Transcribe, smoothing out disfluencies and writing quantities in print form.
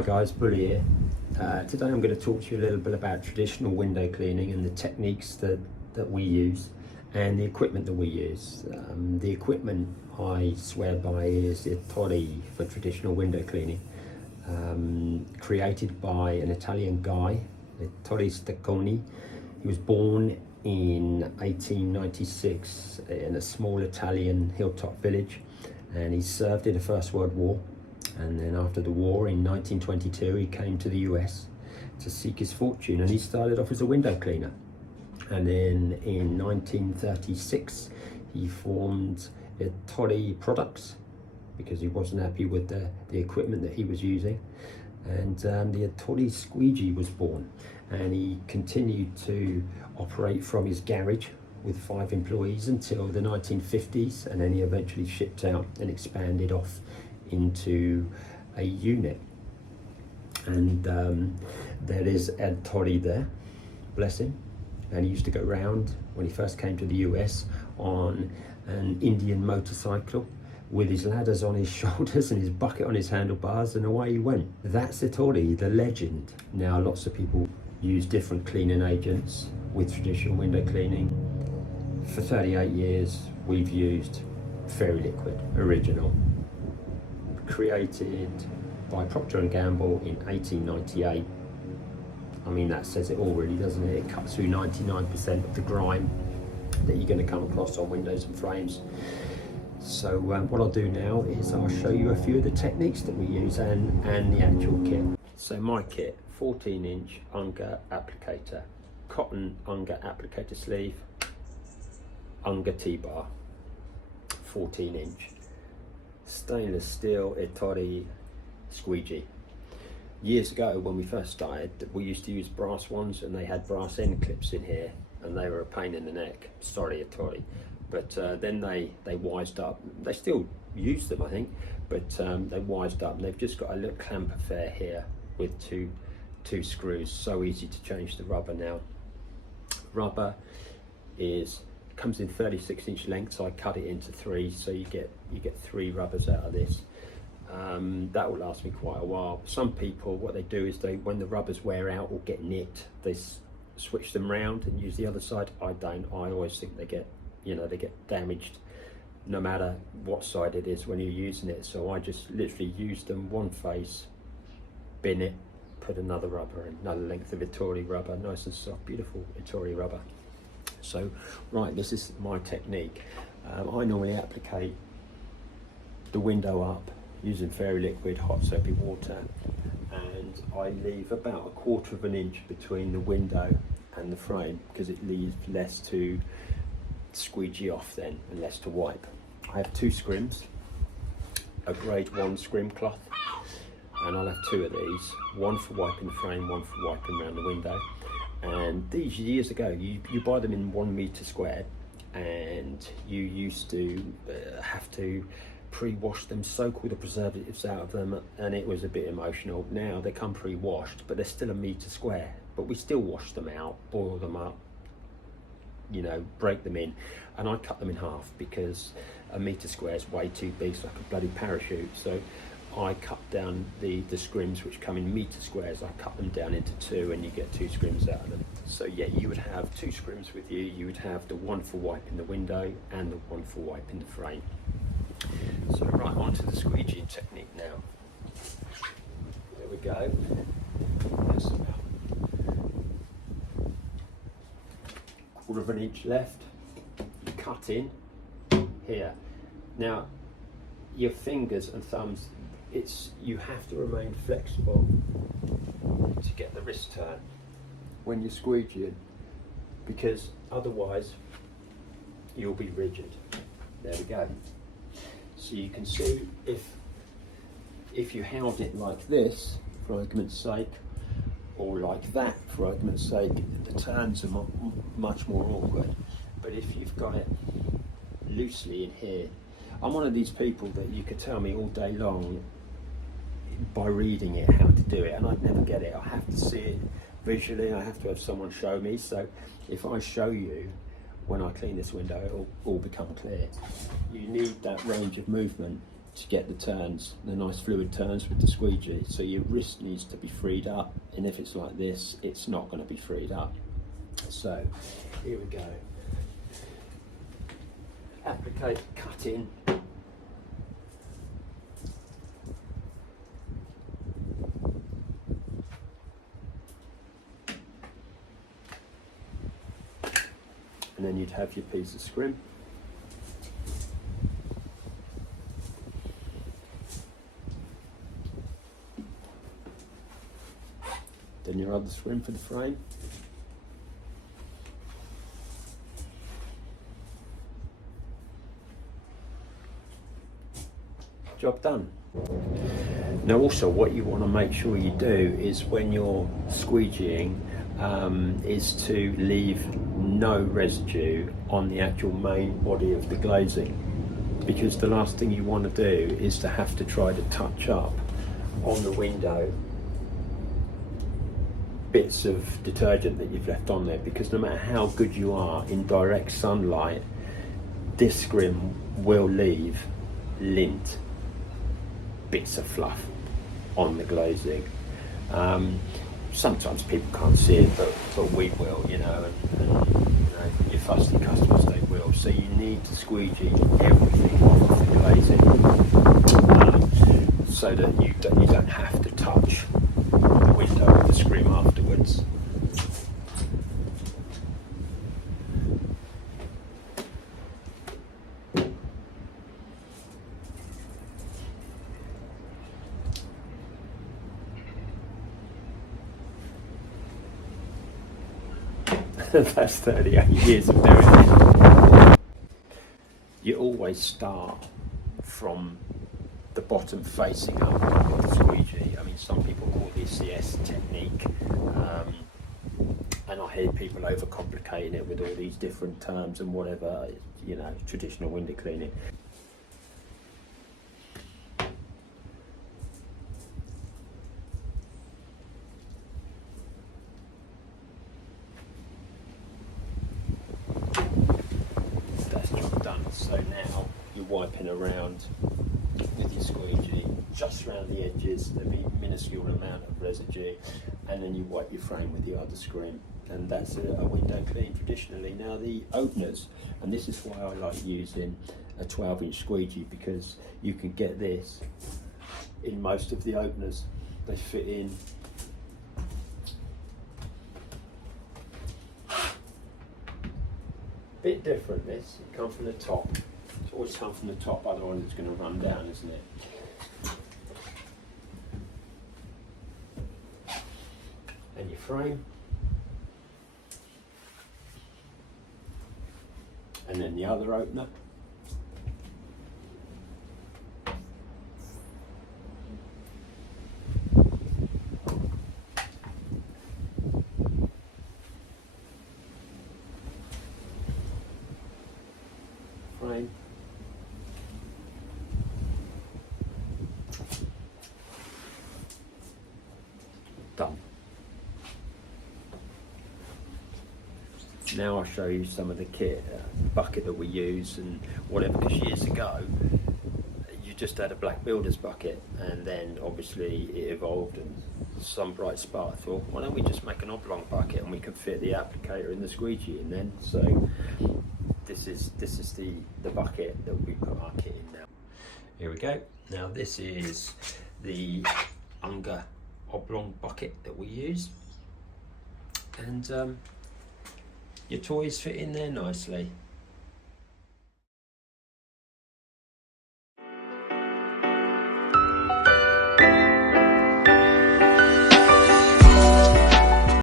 Hi guys, Bully here. Today I'm going to talk to you a little bit about traditional window cleaning and the techniques that we use and the equipment that we use. The equipment I swear by is the Ettore for traditional window cleaning, created by an Italian guy, Ettore Stecconi. He was born in 1896 in a small Italian hilltop village, and he served in the First World War. And then after the war in 1922 he came to the US to seek his fortune, and he started off as a window cleaner. And then in 1936 he formed Ettore Products because he wasn't happy with the equipment that he was using, and the Ettore Squeegee was born, and he continued to operate from his garage with 5 employees until the 1950s, and then he eventually shipped out and expanded off into a unit. And there is Ettore there, bless him, and he used to go round when he first came to the US on an Indian motorcycle with his ladders on his shoulders and his bucket on his handlebars, and away he went. That's Ettore, the legend. Now lots of people use different cleaning agents with traditional window cleaning. For 38 years we've used Fairy Liquid Original, created by Procter & Gamble in 1898. I mean, that says it all really, doesn't it? It cuts through 99% of the grime that you're going to come across on windows and frames. So what I'll do now is I'll show you a few of the techniques that we use and the actual kit. So my kit, 14-inch Unger applicator, cotton Unger applicator sleeve, Unger T-bar, 14-inch. Stainless steel Ettore Squeegee. Years ago when we first started, we used to use brass ones, and they had brass end clips in here and they were a pain in the neck. Sorry Ettore. But then they wised up. They still use them, I think, but they wised up, and they've just got a little clamp affair here with two screws. So easy to change the rubber now. Rubber comes in 36-inch lengths. So I cut it into 3, so you get 3 rubbers out of this. That will last me quite a while. Some people, what they do is when the rubbers wear out or get nicked, they switch them round and use the other side. I don't. I always think they get damaged no matter what side it is when you're using it. So I just literally use them one face, bin it, put another rubber in, another length of Ettore rubber, nice and soft, beautiful Ettore rubber. So, right, this is my technique. I normally applicate the window up using Fairy Liquid hot soapy water, and I leave about 1/4 of an inch between the window and the frame because it leaves less to squeegee off then and less to wipe. I have 2 scrims, a grade 1 scrim cloth, and I'll have 2 of these, one for wiping the frame, one for wiping around the window. And these, years ago, you buy them in 1 meter squared, and you used to have to pre-wash them, soak all the preservatives out of them, and it was a bit emotional. Now they come pre-washed, but they're still a meter square, but we still wash them out, boil them up, break them in, and I cut them in half because a meter square is way too big. It's like a bloody parachute. So I cut down the scrims, which come in meter squares. I cut them down into 2, and you get 2 scrims out of them. So yeah, you would have 2 scrims with you. You would have the one for wiping the window and the one for wiping the frame. So right, on to the squeegee technique now. There we go. There's about 1/4 of an inch left. You cut in here. Now your fingers and thumbs, you have to remain flexible to get the wrist turn when you're squeegeeing, because otherwise you'll be rigid. There we go. So you can see if you held it like this, for argument's sake, or like that, for argument's sake, the turns are much more awkward. But if you've got it loosely in here, I'm one of these people that you could tell me all day long by reading it how to do it, and I'd never get it. I have to see it visually. I have to have someone show me. So if I show you when I clean this window, it'll all become clear. You need that range of movement to get the turns, the nice fluid turns with the squeegee. So your wrist needs to be freed up, and if it's like this, it's not going to be freed up. So here we go. Applique, cut in. And then you'd have your piece of scrim. Then your other scrim for the frame. Job done. Now also what you want to make sure you do is when you're squeegeeing is to leave no residue on the actual main body of the glazing, because the last thing you want to do is to have to try to touch up on the window bits of detergent that you've left on there, because no matter how good you are in direct sunlight, this scrim will leave lint, bits of fluff on the glazing. Sometimes people can't see it, but we will, you know, and you know, your fussy customers, they will. So you need to squeegee everything off of the glazing so that you don't have to touch the window with the scrim afterwards. That's 38 years of doing it. You always start from the bottom facing up with the squeegee. I mean, some people call this the S technique, and I hear people overcomplicating it with all these different terms and whatever, you know, traditional window cleaning. So now you're wiping around with your squeegee just around the edges. There'll be a minuscule amount of residue, and then you wipe your frame with your other scrim, and that's a window clean traditionally. Now the openers, and this is why I like using a 12-inch squeegee, because you can get this in most of the openers. They fit in. Bit different this, it comes from the top. It's always come from the top, otherwise it's going to run down, isn't it? And your frame. And then the other opener. Frame. Done. Now I'll show you some of the kit, bucket that we use and whatever, because years ago you just had a black builder's bucket, and then obviously it evolved and some bright spark thought, why don't we just make an oblong bucket and we can fit the applicator and the squeegee in then. So this is the bucket that we put our kit in now. Here we go. Now this is the Unger oblong bucket that we use, and your toys fit in there nicely.